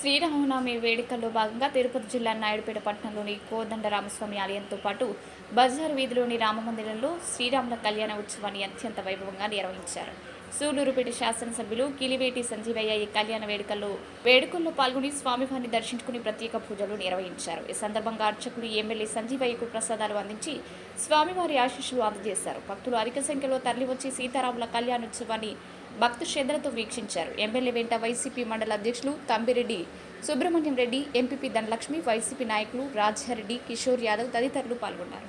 శ్రీరామనవమి వేడుకల్లో భాగంగా తిరుపతి జిల్లా నాయుడుపేట పట్టణంలోని కోదండరామస్వామి ఆలయంతో పాటు బజార్ వీధిలోని రామమందిరంలో శ్రీరాముల కళ్యాణ ఉత్సవాన్ని అత్యంత వైభవంగా నిర్వహించారు. సూలూరుపేట శాసనసభ్యులు కిలివేటి సంజీవయ్య ఈ కళ్యాణ వేడుకల్లో వేడుకల్లో పాల్గొని స్వామివారిని దర్శించుకుని ప్రత్యేక పూజలు నిర్వహించారు. ఈ సందర్భంగా అర్చకులు ఎమ్మెల్యే సంజీవయ్యకు ప్రసాదాలు అందించి స్వామివారి ఆశీస్సులు అందజేశారు. భక్తులు అధిక సంఖ్యలో తరలివచ్చి సీతారాముల కళ్యాణోత్సవాన్ని భక్తు శ్రద్ధలతో వీక్షించారు. ఎమ్మెల్యే వెంట వైసీపీ మండల అధ్యక్షులు తంబిరెడ్డి సుబ్రహ్మణ్యం రెడ్డి ఎంపీపీ ధనలక్ష్మి వైసీపీ నాయకులు రాజారెడ్డి కిషోర్ యాదవ్ తదితరులు పాల్గొన్నారు.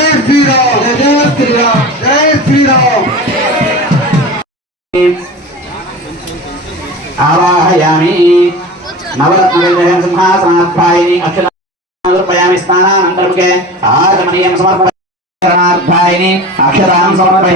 నవరత్నవిగ్రహం సింహాసనాధ్యాయిని అక్షరాపయామి స్నానానంతరముకే ఆగమనీయం జయ శ్రీరామ్ జయ శ్రీరామ్ ఆవాహయామి నవరత్న సింహాసనార్థాయని అక్షరాయామి స్నానానంతరముఖే ఆగమనీయం సమర్పణ అక్షరాం సమర్పయ